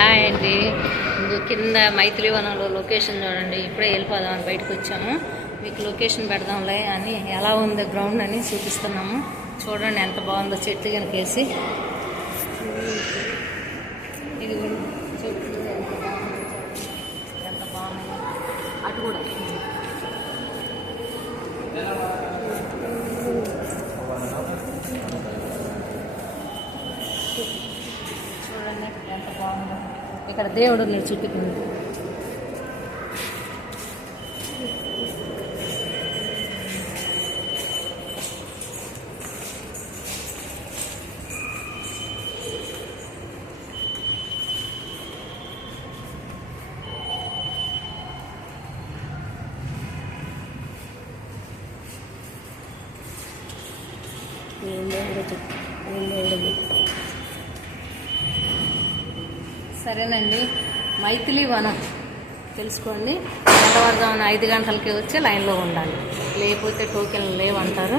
Hi అండి. కింద మైథిలి వనంలో లొకేషన్ చూడండి. ఇప్పుడే వెళ్ళిపోదామని బయటకు వచ్చాము. మీకు లొకేషన్ పెడదాంలే అని ఎలా ఉంది గ్రౌండ్ అని చూపిస్తున్నాము. చూడండి ఎంత బాగుందో, చెట్లు కనుకేసి ఇది చెట్లు ఎంత బాగుందో. అటు కూడా చూడండి ఎంత బాగుందో. ఇక్కడ దేవుడు నేను చూపుతుంది. సరేనండి, మైథిలి వనం తెలుసుకోండి. తెల్లవారుజామున 5 గంటలకి వచ్చి లైన్లో ఉండాలి, లేకపోతే టోకెన్లు లేవంటారు.